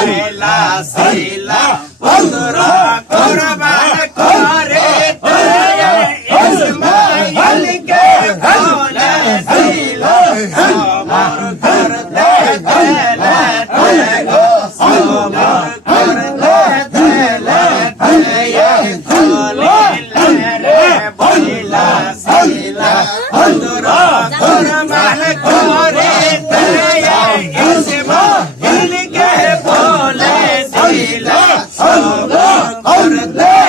বেলা শিলা বন্ধুরা কুরবান করে ইসমাইলকে বলেছিল আমার করতে দিলে গো আমার করতে দিলে রে বইলা শিলা বন্ধুরা কুরবান করে ইসমাইলকে বলেছিল আমার করতে দিলে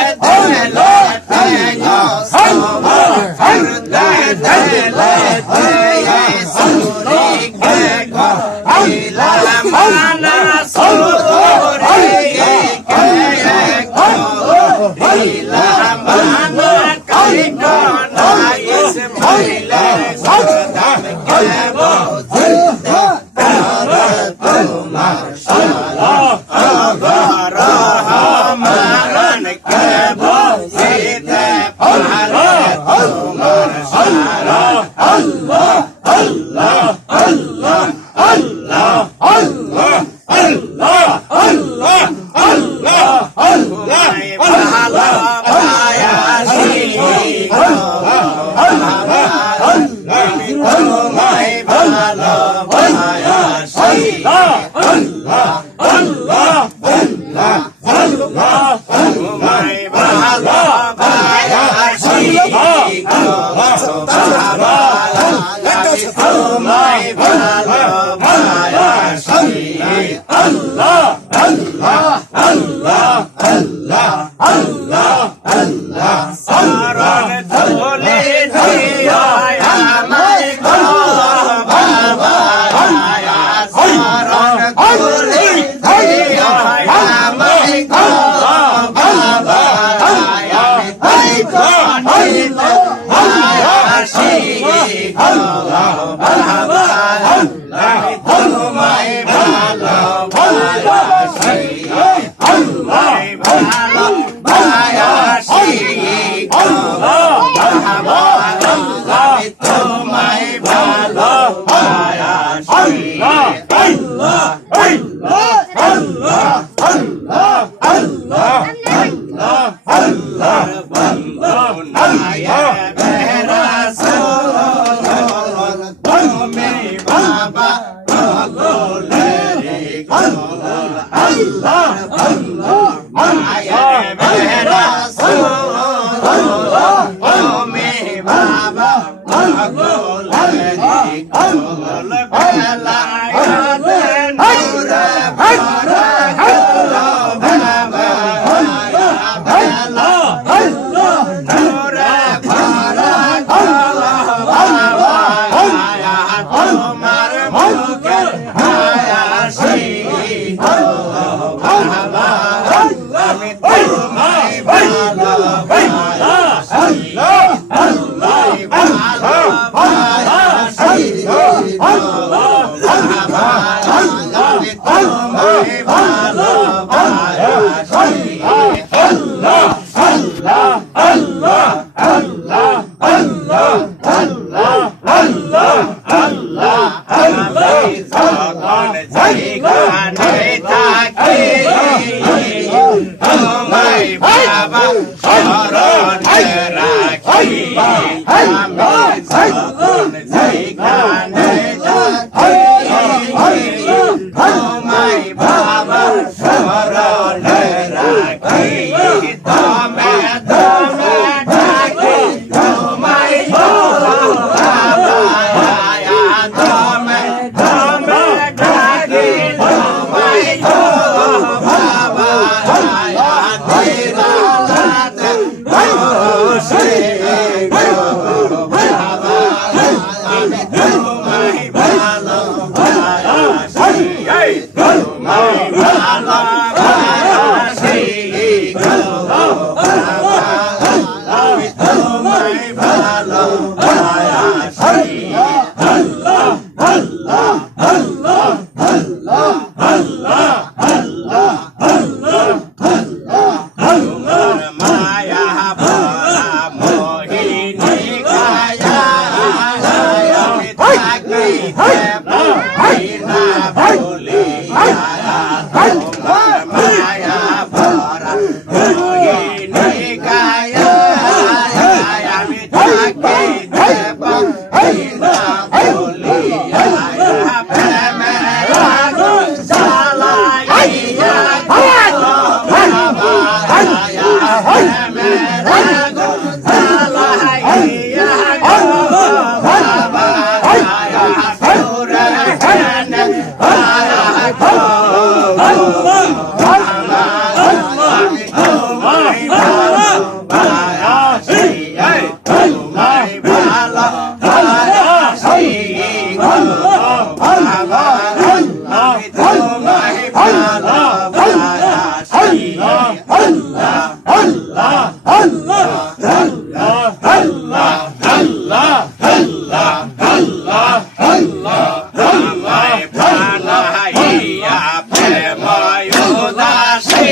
আল্লাহ আল্লাহ আল্লাহ আল্লাহ আল্লাহ আল্লাহ আল্লাহ আল্লাহ আমায় বানাইয়া প্রেময় উদাসী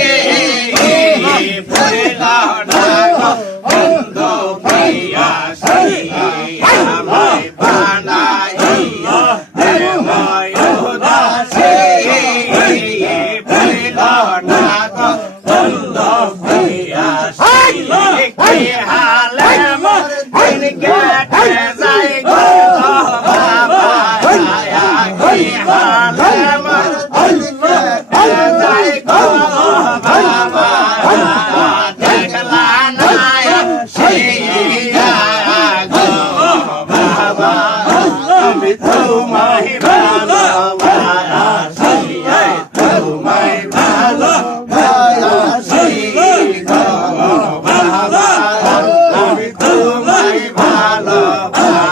ভুলিলা না গো বন্ধু প্রিয়াসী আমায় বানাইয়া প্রেময় উদাসী ভুলিলা না গো বন্ধু প্রিয়াসী কি হালে মোর দিন কেটে যায় গো বাবা কি হালে মোর দিন কেটে যায় গো বাবা দেখলা না গো বাবা আমি তোমায় ভালোবাসি তোমায় ভালোবাসি গো বাবা আমি তোমায় ভালোবাসি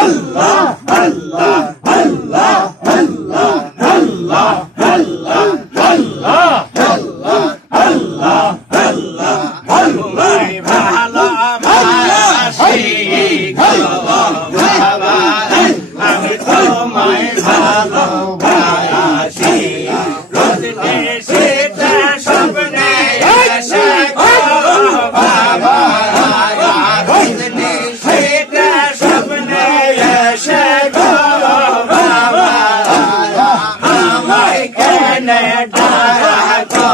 আল্লাহ আল্লাহ আল্লাহ আল্লাহ আল্লাহ আল্লাহ আল্লাহ আল্লাহ আল্লাহ তোমায় ভালোবাসি গো বাবা আমি তোমায় ভালোবাসি রোজ নিশিতে স্বপ্নে এসে গো বাবা রোজ নিশিতে স্বপ্নে এসে গো বাবা আমায় কেন ডাকো